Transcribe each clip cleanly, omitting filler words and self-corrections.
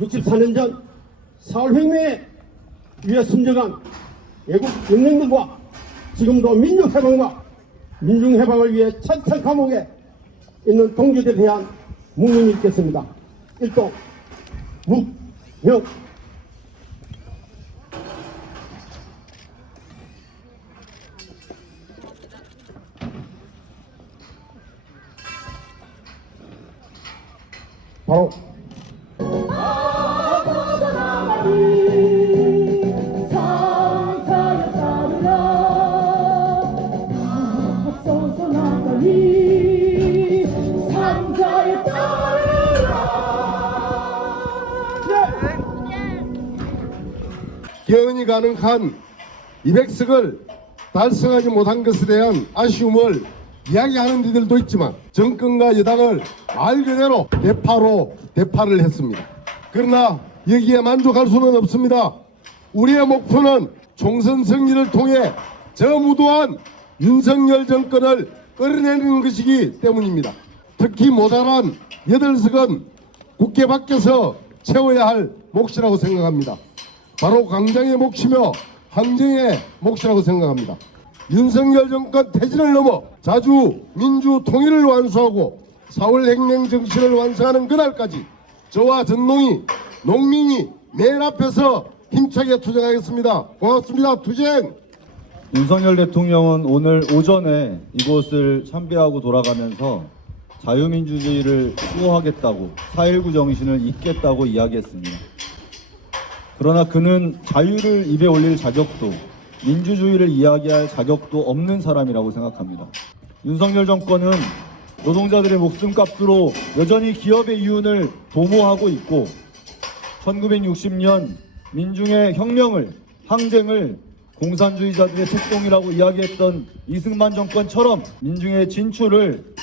64년 전 4월 혁명에 위해 순정한 애국 영령들과 지금도 민족해방과 민중해방을 위해 천천 감옥에 있는 동지들에 대한 묵념이 있겠습니다. 1도 묵명. 바로 개헌이 가능한 200석을 달성하지 못한 것에 대한 아쉬움을 이야기하는 이들도 있지만 정권과 여당을 말 그대로 대파를 했습니다. 그러나 여기에 만족할 수는 없습니다. 우리의 목표는 총선 승리를 통해 저 무도한 윤석열 정권을 끌어내리는 것이기 때문입니다. 특히 모자란 8석은 국회 밖에서 채워야 할 몫이라고 생각합니다. 바로 강장의 몫이며 항쟁의 몫이라고 생각합니다. 윤석열 정권 퇴진을 넘어 자주 민주 통일을 완수하고 4월 혁명 정신을 완성하는 그날까지 저와 전농이 농민이 맨 앞에서 힘차게 투쟁하겠습니다. 고맙습니다. 투쟁! 윤석열 대통령은 오늘 오전에 이곳을 참배하고 돌아가면서 자유민주주의를 수호하겠다고 4.19 정신을 잇겠다고 이야기했습니다. 그러나 그는 자유를 입에 올릴 자격도 민주주의를 이야기할 자격도 없는 사람이라고 생각합니다. 윤석열 정권은 노동자들의 목숨값으로 여전히 기업의 이윤을 도모하고 있고 1960년 민중의 혁명을, 항쟁을 공산주의자들의 책동이라고 이야기했던 이승만 정권처럼 민중의 진출을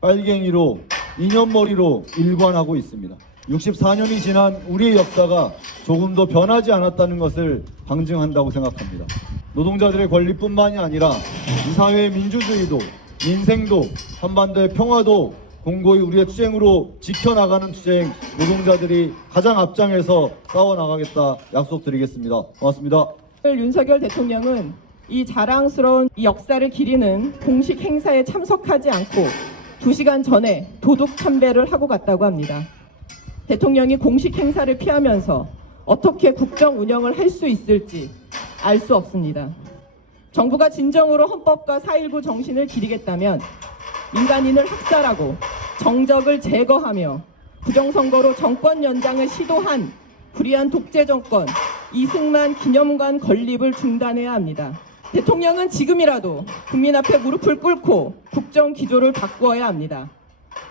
빨갱이로, 인연머리로 일관하고 있습니다. 64년이 지난 우리의 역사가 조금도 변하지 않았다는 것을 방증한다고 생각합니다. 노동자들의 권리뿐만이 아니라 이 사회의 민주주의도, 민생도, 한반도의 평화도 공고히 우리의 투쟁으로 지켜나가는 투쟁, 노동자들이 가장 앞장에서 싸워나가겠다 약속드리겠습니다. 고맙습니다. 윤석열 대통령은 이 자랑스러운 이 역사를 기리는 공식 행사에 참석하지 않고 2시간 전에 도둑 참배를 하고 갔다고 합니다. 대통령이 공식 행사를 피하면서 어떻게 국정 운영을 할 수 있을지 알 수 없습니다. 정부가 진정으로 헌법과 4.19 정신을 기리겠다면 민간인을 학살하고 정적을 제거하며 부정선거로 정권 연장을 시도한 불의한 독재 정권 이승만 기념관 건립을 중단해야 합니다. 대통령은 지금이라도 국민 앞에 무릎을 꿇고 국정 기조를 바꾸어야 합니다.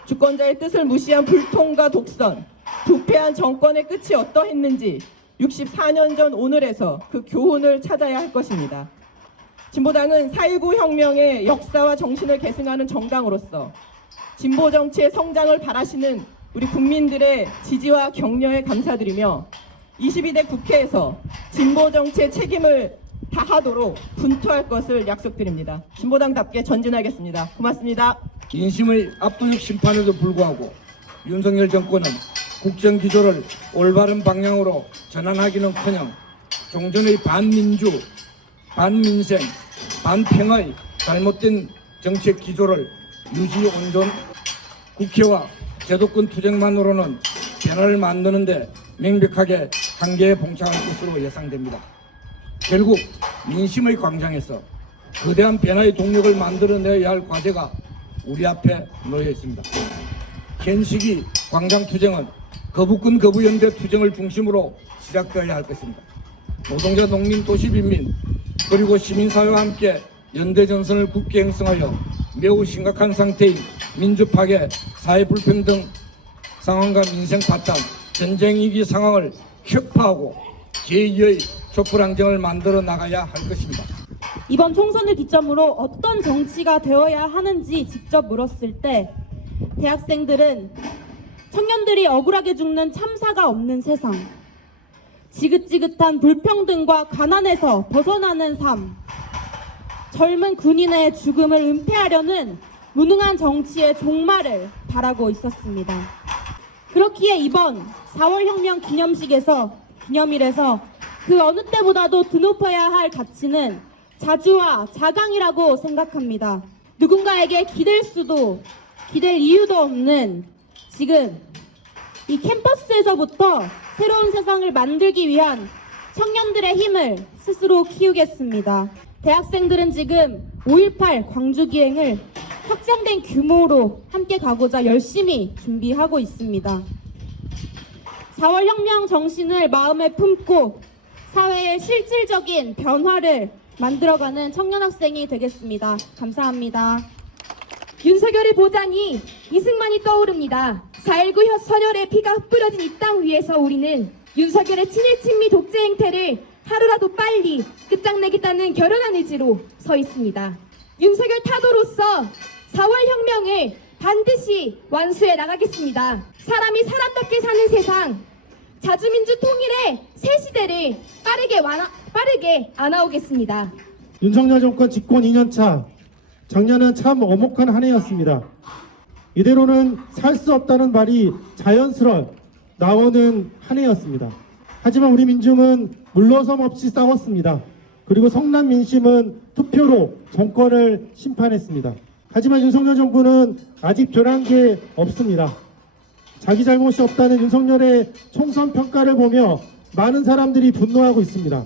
주권자의 뜻을 무시한 불통과 독선, 부패한 정권의 끝이 어떠했는지 64년 전 오늘에서 그 교훈을 찾아야 할 것입니다. 진보당은 4.19 혁명의 역사와 정신을 계승하는 정당으로서 진보 정치의 성장을 바라시는 우리 국민들의 지지와 격려에 감사드리며 22대 국회에서 진보 정치의 책임을 다하도록 분투할 것을 약속드립니다. 진보당답게 전진하겠습니다. 고맙습니다. 인심의 압도적 심판에도 불구하고 윤석열 정권은 국정 기조를 올바른 방향으로 전환하기는커녕 종전의 반민주, 반민생, 반평의 잘못된 정책 기조를 유지 온전 국회와 제도권 투쟁만으로는 변화를 만드는데 명백하게 한계에 봉착할 것으로 예상됩니다. 결국 민심의 광장에서 거대한 변화의 동력을 만들어내야 할 과제가 우리 앞에 놓여 있습니다. 현 시기 광장 투쟁은 거부권 거부연대 투쟁을 중심으로 시작되어야 할 것입니다. 노동자, 농민, 도시빈민 그리고 시민사회와 함께 연대전선을 굳게 형성하여 매우 심각한 상태인 민주파괴, 사회불평등 상황과 민생 파탄, 전쟁위기 상황을 혁파하고 제2의 촛불항쟁을 만들어 나가야 할 것입니다. 이번 총선을 기점으로 어떤 정치가 되어야 하는지 직접 물었을 때 대학생들은 청년들이 억울하게 죽는 참사가 없는 세상, 지긋지긋한 불평등과 가난에서 벗어나는 삶, 젊은 군인의 죽음을 은폐하려는 무능한 정치의 종말을 바라고 있었습니다. 그렇기에 이번 4월 혁명 기념일에서 그 어느 때보다도 드높아야 할 가치는 자주와 자강이라고 생각합니다. 누군가에게 기댈 이유도 없는 지금 이 캠퍼스에서부터 새로운 세상을 만들기 위한 청년들의 힘을 스스로 키우겠습니다. 대학생들은 지금 5.18 광주기행을 확장된 규모로 함께 가고자 열심히 준비하고 있습니다. 4월 혁명 정신을 마음에 품고 사회의 실질적인 변화를 만들어가는 청년학생이 되겠습니다. 감사합니다. 윤석열을 보자니 이승만이 떠오릅니다. 4.19 선열의 피가 흩뿌려진 이 땅 위에서 우리는 윤석열의 친일 친미 독재 행태를 하루라도 빨리 끝장내겠다는 결연한 의지로 서 있습니다. 윤석열 타도로서 4월 혁명을 반드시 완수해 나가겠습니다. 사람이 사람답게 사는 세상, 자주민주 통일의 새 시대를 빠르게 안아오겠습니다. 윤석열 정권 집권 2년차, 작년은 참 엄혹한 한 해였습니다. 이대로는 살 수 없다는 말이 자연스레 나오는 한 해였습니다. 하지만 우리 민중은 물러섬 없이 싸웠습니다. 그리고 성난 민심은 투표로 정권을 심판했습니다. 하지만 윤석열 정부는 아직 변한 게 없습니다. 자기 잘못이 없다는 윤석열의 총선 평가를 보며 많은 사람들이 분노하고 있습니다.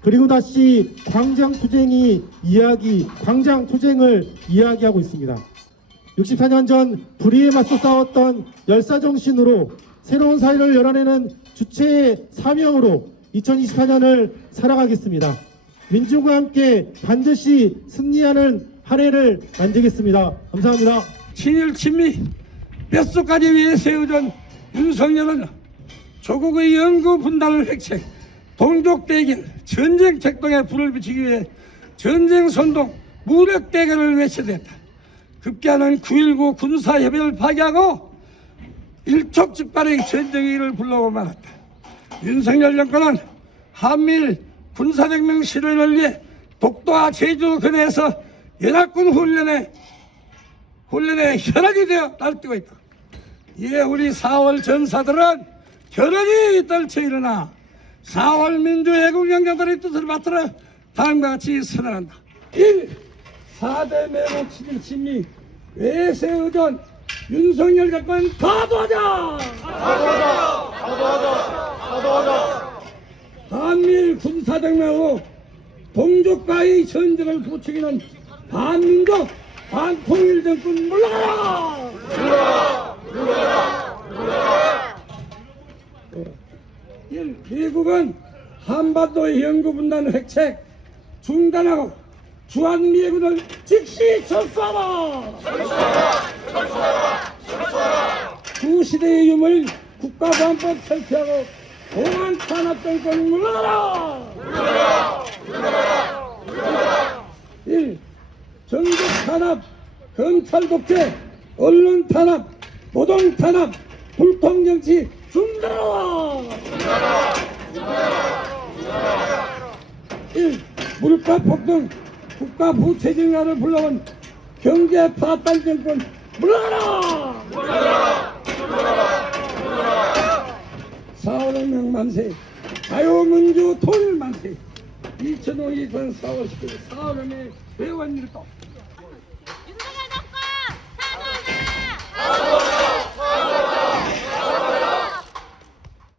그리고 다시 광장투쟁을 이야기하고 있습니다. 64년 전 불의에 맞서 싸웠던 열사정신으로 새로운 사회를 열어내는 주체의 사명으로 2024년을 살아가겠습니다. 민중과 함께 반드시 승리하는 한 해를 만들겠습니다. 감사합니다. 친일 친미 뼛속까지 위에 세우던 윤석열은 조국의 영구 분단을 획책, 동족 대결, 전쟁 책동에 불을 붙이기 위해 전쟁 선동, 무력 대결을 외쳐댔다. 급기야는 9.19 군사협의를 파기하고 일촉즉발의 전쟁의 불러오고 말았다. 윤석열 정권은 한미일 군사혁명 실현을 위해 독도와 제주 근해에서 연합군 훈련에 혈안이 되어 날뛰고 있다. 이에 우리 4월 전사들은 혈안이 떨쳐 일어나 4월 민주애국영령들의 뜻을 받들어 다음과 같이 선언한다. 1. 4대 매복 7일 친미 외세의전 윤석열 정권 가도하자! 한미일 군사동맹 후 동족과의 전쟁을 부추기는 반민족 반통일 정권 물러가라! 미국은 한반도의 영구 분단 획책 중단하고 주한미해군을 즉시 철수하라! 구시대의 유물 국가보안법 철폐하고 공안 탄압 정권 물러가라! 1. 정국 탄압, 검찰 독재, 언론 탄압, 노동 탄압, 불통 정치 중단하라! 1. 물가 폭등, 국가 부채 증가를 불러온 경제 파탄 정권 물러가라! 4월 혁명 만세, 자유민주 통일 만세. 2005년 4월 10일 4월 혁명의 회원일도